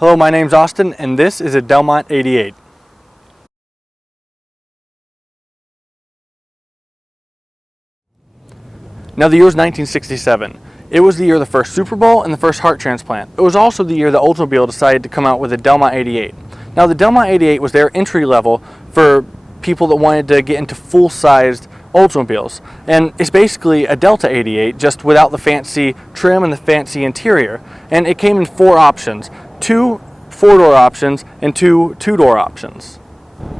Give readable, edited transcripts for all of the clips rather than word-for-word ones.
Hello, my name's Austin, and this is a Delmont 88. Now the year was 1967. It was the year of the first Super Bowl and the first heart transplant. It was also the year that Oldsmobile decided to come out with a Delmont 88. Now the Delmont 88 was their entry level for people that wanted to get into full-sized Oldsmobiles. And it's basically a Delta 88, just without the fancy trim and the fancy interior. And it came in 4 options, 2 4-door options and 2 2-door options.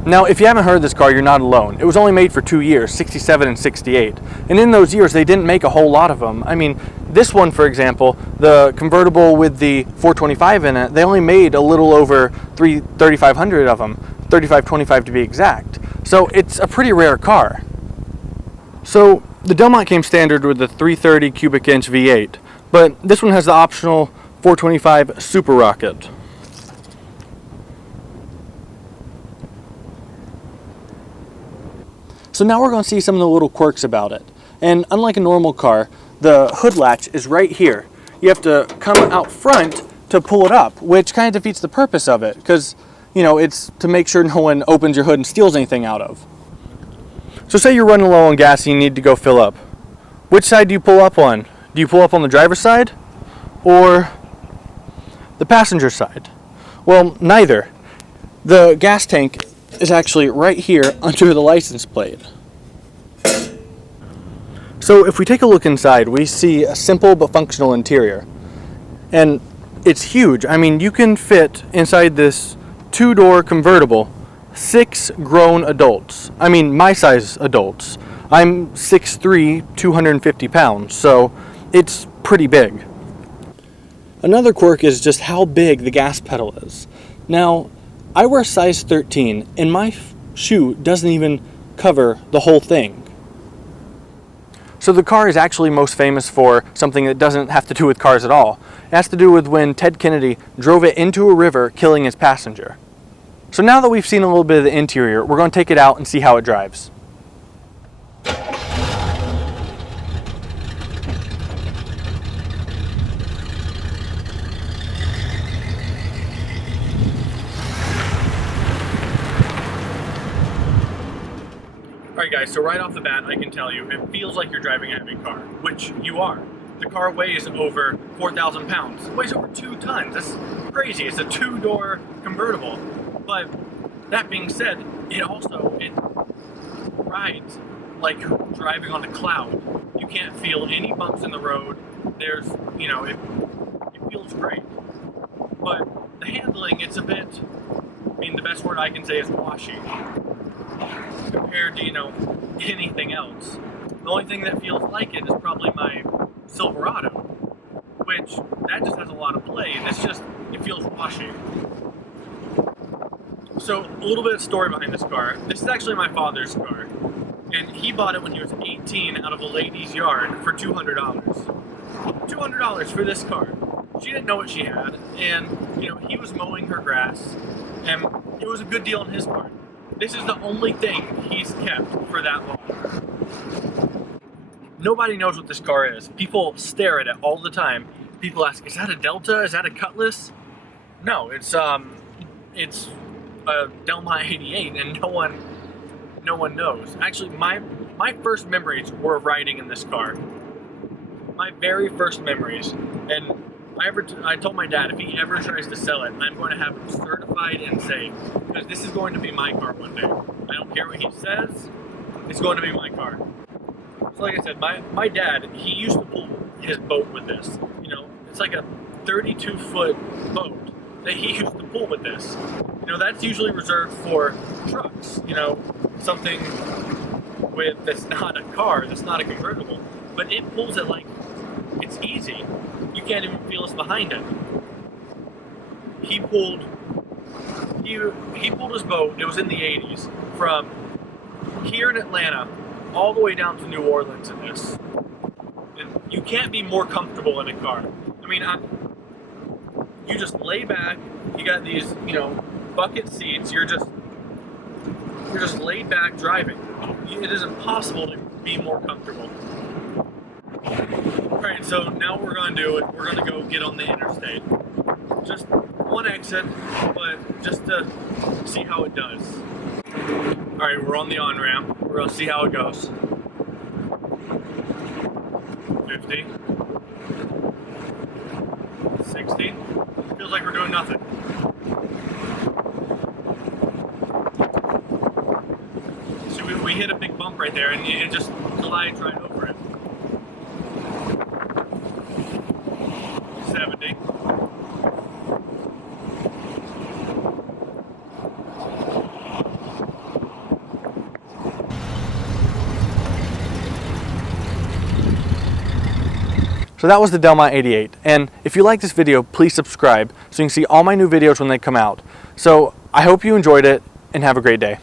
Now, if you haven't heard of this car, you're not alone. It was only made for 2 years, 67 and 68. And in those years, they didn't make a whole lot of them. I mean, this one, for example, the convertible with the 425 in it, they only made a little over 3,500 of them, 3,525 to be exact. So it's a pretty rare car. So the Delmont came standard with the 330 cubic inch V8, but this one has the optional 425 Super Rocket. So now we're going to see some of the little quirks about it. And unlike a normal car, the hood latch is right here. You have to come out front to pull it up, which kind of defeats the purpose of it, because, you know, it's to make sure no one opens your hood and steals anything out of. So say you're running low on gas and you need to go fill up. Which side do you pull up on? Do you pull up on the driver's side or the passenger side? Well, neither. The gas tank is actually right here under the license plate. So if we take a look inside, we see a simple but functional interior. And it's huge. I mean, you can fit inside this 2-door convertible 6 grown adults. I mean, my size adults. I'm 6'3", 250 pounds, so it's pretty big. Another quirk is just how big the gas pedal is. Now, I wear size 13, and my shoe doesn't even cover the whole thing. So the car is actually most famous for something that doesn't have to do with cars at all. It has to do with when Ted Kennedy drove it into a river, killing his passenger. So now that we've seen a little bit of the interior, we're going to take it out and see how it drives. Alright guys, so right off the bat I can tell you, it feels like you're driving a heavy car, which you are. The car weighs over 4,000 pounds. It weighs over 2 tons. That's crazy. It's a 2-door convertible. But that being said, it rides like driving on a cloud. You can't feel any bumps in the road. There's, you know, it feels great. But the handling, it's a bit, I mean, the best word I can say is washy compared to, you know, anything else. The only thing that feels like it is probably my Silverado, which that just has a lot of play, and it feels washy. So a little bit of story behind this car. This is actually my father's car, and he bought it when he was 18 out of a lady's yard for $200. $200 for this car. She didn't know what she had, and you know, he was mowing her grass, and it was a good deal on his part. This is the only thing he's kept for that long. Nobody knows what this car is. People stare at it all the time. People ask, is that a Delta? Is that a Cutlass? No, it's a Delmont 88, and no one knows. Actually, my first memories were riding in this car. My very first memories. And I told my dad, if he ever tries to sell it, I'm going to have him certified and safe, because this is going to be my car one day. I don't care what he says, it's going to be my car. So like I said, my dad, he used to pull his boat with this. You know, it's like a 32-foot boat that he used to pull with this. You know, that's usually reserved for trucks, you know, something that's not a car, that's not a convertible. But it pulls it like it's easy. You can't even feel us behind it. He pulled his boat, it was in the 80s, from here in Atlanta all the way down to New Orleans in this. And you can't be more comfortable in a car. I mean, you just lay back, you got these, you know, bucket seats, you're just laid back driving. It is impossible to be more comfortable. Alright, so now what we're going to do is we're going to go get on the interstate. Just one fix it, but just to see how it does. All right, we're on the on-ramp. We're gonna see how it goes. 50. 60. Feels like we're doing nothing. So we hit a big bump right there and it just glides right over it. 70. So that was the Delmont 88, and if you like this video, please subscribe so you can see all my new videos when they come out. So I hope you enjoyed it, and have a great day.